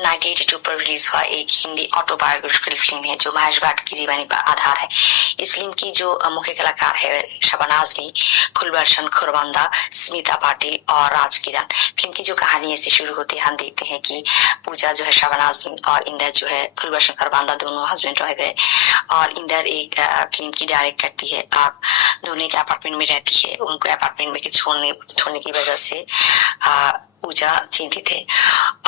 1982 पर रिलीज हुआ एक हिंदी ऑटोबायोग्राफिकल फिल्म है जो महेश भट्ट की जीवनी पर आधार है। इस फिल्म की जो मुख्य कलाकार है शबाना आजमी, गुलबर्शन खुरबंदा, स्मिता पाटिल और राज किरण। फिल्म की जो कहानी ऐसी शुरू होती है, हम देखते हैं कि पूजा जो है शबाना आजमी और इंदर जो है गुलबर्शन खुरबंदा दोनों हस्बैंड वाइफ है और इंदर एक फिल्म की डायरेक्ट करती है। आप दोनों एक अपार्टमेंट में रहती है। उनको अपार्टमेंट में छोड़ने की वजह से पूजा चिंतित है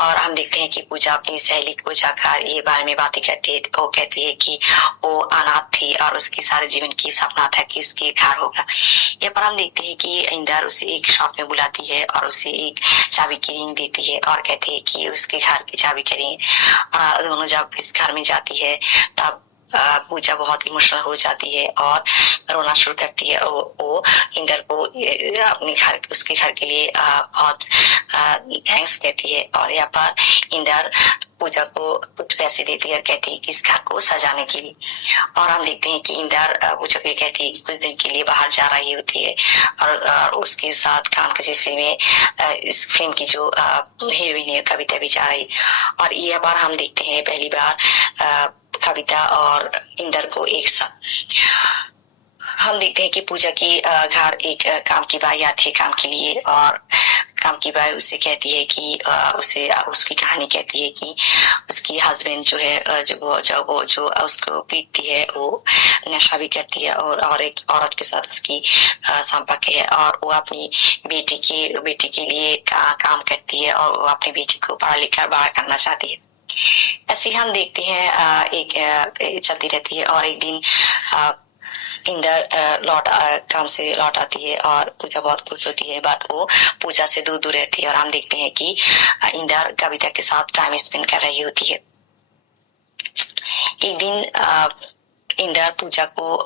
और हम देखते हैं कि पूजा अपनी सहेली को जाकर ये बारे में बातें करती है। वो कहती है कि वो अनाथ थी और उसके सारे जीवन की सपना था कि उसके घर होगा। ये पर हम देखते हैं कि इंदर उसे एक शॉप में बुलाती है और उसे एक चाबी की रिंग देती है और कहती है कि उसके घर की चाबी की रिंग। और दोनों जब इस घर में जाती है तब पूजा बहुत इमोशनल हो जाती है और रोना शुरू करती है। वो इंदर को अपने घर उसके घर के लिए बहुत थैंक्स कहती है और यहाँ पर इंदर पूजा को कुछ पैसे देती है और कहती है कि इस घर को सजाने के लिए। और हम देखते हैं कि इंदर पूजा को कहती है कि कुछ दिन के लिए बाहर जा रही होती है और उसके साथ काम के सिलसिले में इस फिल्म की जो हीरोइन है कविता भी जा रही। और ये बार हम देखते हैं पहली बार कविता और इंदर को एक साथ। हम देखते हैं कि पूजा की घर एक काम की बाई आती है काम के लिए और काम की बाई उसे कहती है कि उसे उसकी कहानी कहती है कि उसकी हस्बैंड जो है जो उसको पीटती है, वो नशा भी करती है और एक औरत के साथ उसकी संपर्क है और वो अपनी बेटी के लिए काम करती है और वो अपनी बेटी को पढ़ा लिखा बड़ा करना चाहती है। ऐसे हम देखते हैं एक चलती रहती है और एक दिन इंदर काम से लौट आती है और पूजा बहुत खुश होती है बट वो पूजा से दूर दूर रहती है और हम देखते हैं कि इंदर कविता के साथ टाइम स्पेंड कर रही होती है। एक दिन इंदर पूजा को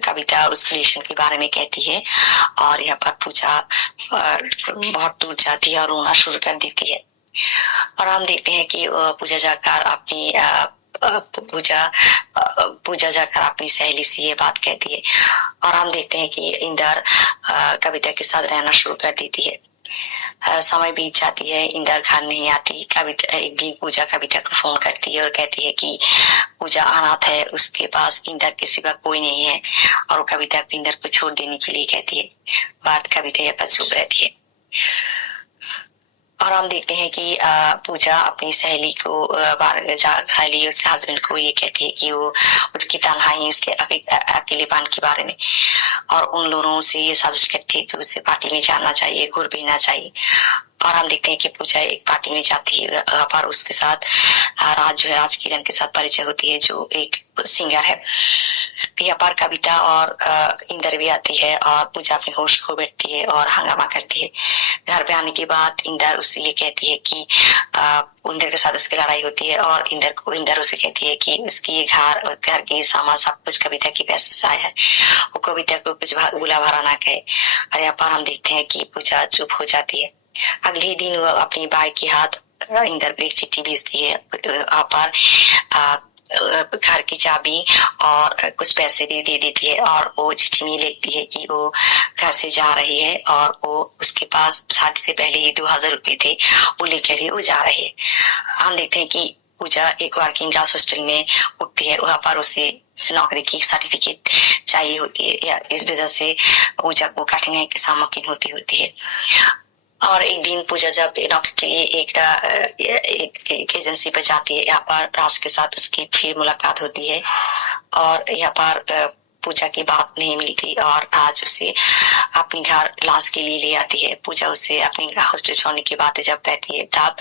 कविता उस रिलेशन के बारे में कहती है और यहाँ पर पूजा बहुत टूट जाती है और रोना शुरू कर देती है। और हम देखते हैं कि पूजा जाकर अपनी सहेली से ये बात कहती है और हम देखते हैं कि इंदर कविता के साथ रहना शुरू कर देती है। समय बीत जाती है, इंदर घर नहीं आती। कविता एक दिन पूजा कविता को फोन करती है और कहती है कि पूजा अनाथ है, उसके पास इंदर के सिवा कोई नहीं है और वो कविता को इंदर को छोड़ देने के लिए कहती है। बट कविता ये पर चुप रहती है। और हम देखते हैं कि पूजा अपनी सहेली उसके हस्बैंड को ये कहती है कि वो उसकी तन्हाई उसके अकेलेपन के बारे में और उन लोगों से ये साजिश करती है कि उसे पार्टी में जाना चाहिए, घुर भेजना चाहिए। और हम देखते हैं कि पूजा एक पार्टी में जाती है पर उसके साथ राज किरण के साथ परिचय होती है जो एक सिंगर है। यहाँ पर कविता और इंदर भी आती है और पूजा अपने होश खो बैठती है और हंगामा करती है। घर पे आने के बाद इंदर उससे ये कहती है कि इंदर के साथ उसकी लड़ाई होती है और इंदर उसे कहती है कि उसकी घर के सामान सब कुछ कविता की पैसे से आया है, वो कविता को कुछ बुला भरा ना कहे। और यहाँ पर हम देखते हैं कि पूजा चुप हो जाती है। अगले ही दिन वो अपनी भाई के हाथ इंदर को एक चिट्ठी भेजती है। यहाँ पर घर की चाबी और कुछ पैसे भी दे देती है और वो चिट्ठी में लिखती है कि वो घर से जा रही है और वो उसके पास शादी से पहले ही 2000 रुपए थे, वो लेकर ही वो जा रही है। हम देखते हैं कि पूजा एक वर्किंग क्लास हॉस्टल में उठती है। वहां पर उसे नौकरी की सर्टिफिकेट चाहिए होती है या इस वजह से पूजा को कठिनाई की सम्मुखीन होती है। और एक दिन पूजा जब नौकरी के लिए एक एजेंसी पे जाती है, यहाँ पर राज के साथ उसकी फिर मुलाकात होती है और यहाँ पर पूजा की बात नहीं मिलती और राज उसे अपने घर इलाज के लिए ले आती है। पूजा उसे अपने हॉस्टल छोड़ने की बातें जब कहती है तब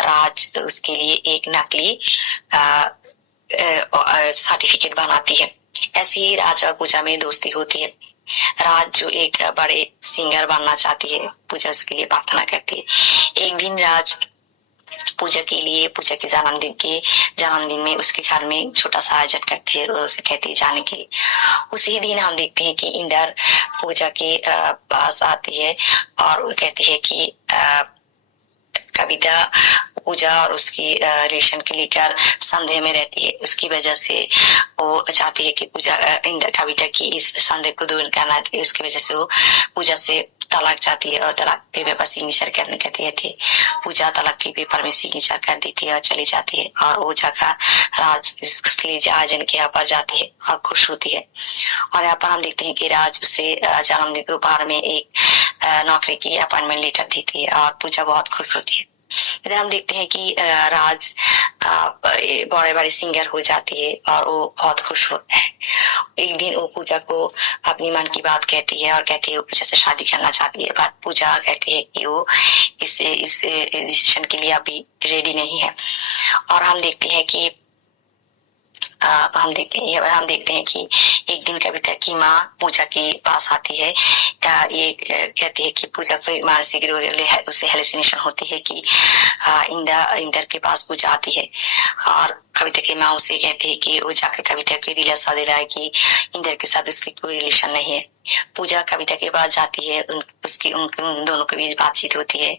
राज उसके लिए एक नकली सर्टिफिकेट बनाती है। ऐसे ही राज और पूजा में दोस्ती होती है। राज जो एक बड़े सिंगर बनना चाहती है, पूजा उसके लिए प्रार्थना करती है। एक दिन राज पूजा के जन्मदिन में उसके घर में छोटा सा आयोजन करती है और उसे कहती है जाने के लिए। उसी दिन हम देखते हैं कि इंदर पूजा के पास आती है और वो कहती है कि कविता पूजा और उसकी रिलेशन के लेकर संदेह में रहती है। उसकी वजह से वो चाहती है कि पूजा कविता की इस संदेह को दूर करना, उसकी वजह से वो पूजा से तलाक चाहती है और तलाक पेपर पर सिग्नेचर करने कहती है। पूजा तलाक के पेपर में सिग्नेचर कर देती है और चली जाती है और वो जगह राज उसके लिए आयोजन के यहाँ पर जाती है और खुश होती है। और यहाँ पर हम देखते हैं कि राज उसे जन्मदिन दोपहर में एक नौकरी की अपॉइंटमेंट लेटर देती है और पूजा बहुत खुश होती है। इधर हम देखते हैं कि राज बड़े बड़े सिंगर हो जाती है और वो बहुत खुश होता है। एक दिन वो पूजा को अपनी मन की बात कहती है और कहती है वो पूजा से शादी करना चाहती है, पर पूजा कहती है कि वो इस डिसीजन के लिए अभी रेडी नहीं है। और हम देखते हैं कि हम देखते हैं कि एक दिन कविता की माँ पूजा के पास आती है। ये कहती है कि पूजा को मानसिक रोग उसे हेलुसिनेशन होती है कि इंदर के पास पूजा आती है और कविता की माँ उसे कहती है कि वो जाकर कविता को दिलासा दिलाए कि इंदर के साथ उसकी कोई रिलेशन नहीं है। पूजा कविता के पास जाती है, उन दोनों के बीच बातचीत होती है।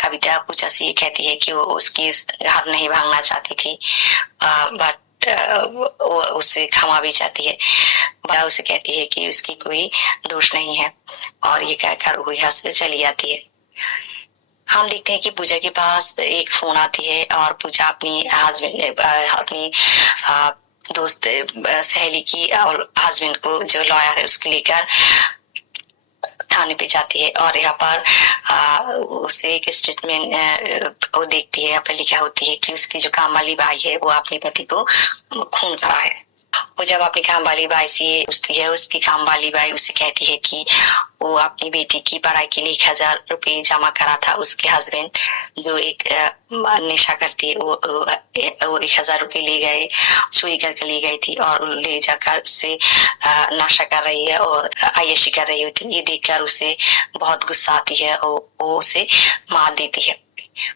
कविता पूजा से ये कहती है कि वो उसकी घर नहीं भागना चाहती थी, बट उससे क्षमा भी चाहती है। वह उसे कहती है कि उसकी कोई दोष नहीं है और ये कहकर वो यहाँ से चली जाती है। हम देखते हैं कि पूजा के पास एक फोन आती है और पूजा अपनी दोस्त सहेली की और हस्बैंड को जो लॉयर है उसको लेकर थाने पे जाती है और यहाँ पर उसे एक स्टेटमेंट वो देखती है। यहाँ पे लिखा होती है कि उसकी जो काम वाली भाई है वो अपने पति को खून करा है। वो जब अपनी काम वाली बाई से पूछती है, उसकी काम वाली बाई उसे कहती है कि वो अपनी बेटी की पढ़ाई के लिए 1,000 रुपए जमा करा था। उसके हस्बैंड जो एक नशा करती है वो 1,000 रुपए ले गए, चोरी करके ले गई थी और ले जाकर उससे नशा कर रही है और आयशी कर रही होती है। ये देखकर उसे बहुत गुस्सा आती है और वो उसे मार देती है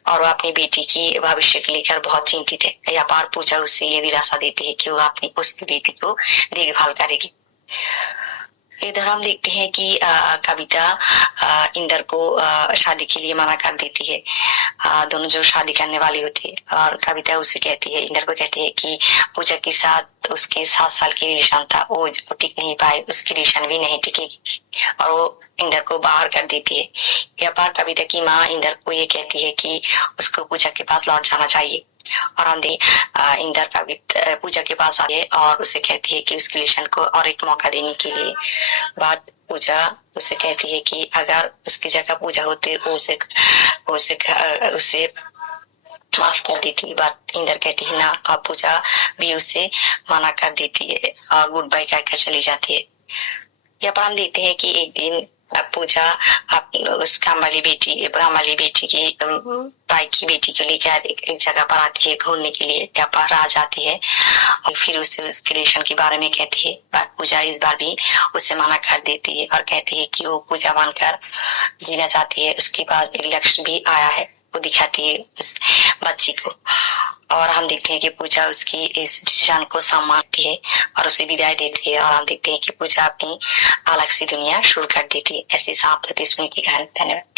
और वो अपनी बेटी की भविष्य को लेकर बहुत चिंतित है। यहाँ पर पूजा उससे ये दिलासा देती है कि वो अपनी उसकी बेटी को देखभाल करेगी। इधर हम देखते हैं कि कविता इंदर को शादी के लिए मना कर देती है। दोनों जो शादी करने वाली होती है और कविता उसे कहती है, इंदर को कहती है कि पूजा के साथ उसके 7 साल की रिलेशन था, वो टिक नहीं पाए, उसकी रिलेशन भी नहीं टिकेगी और वो इंदर को बाहर कर देती है। यहाँ पर कविता की माँ इंदर को ये कहती है कि उसको पूजा के पास लौट जाना चाहिए और हम इंदर पूजा के पास आती है और उसे कहती है कि उसके रिलेशन को और एक मौका देने के लिए। बात पूजा उसे कहती है कि अगर उसकी जगह पूजा होती वो उसे माफ कर देती, बट इंदर कहती है ना, और पूजा भी उसे मना कर देती है और गुड बाय कहकर चली जाती है। यहाँ पर हम देखते हैं कि एक दिन पूजा उस काम वाली बेटी की भाई की बेटी को लेकर एक जगह पर आती है घूमने के लिए। यहाँ पर राज आती है और फिर उससे उसके रिलेशन के बारे में कहती है, पर पूजा इस बार भी उसे मना कर देती है और कहती है कि वो पूजा मानकर जीना चाहती है। उसके पास एक लक्ष्य भी आया है, वो दिखाती है उस बच्ची को और हम देखते हैं कि पूजा उसकी इस डिसीजन को सम्मानती है और उसे विदाई देती है और हम देखते हैं कि पूजा अपनी अलग सी दुनिया शुरू कर देती है। ऐसी 7-30 मिनट की कहानी। धन्यवाद।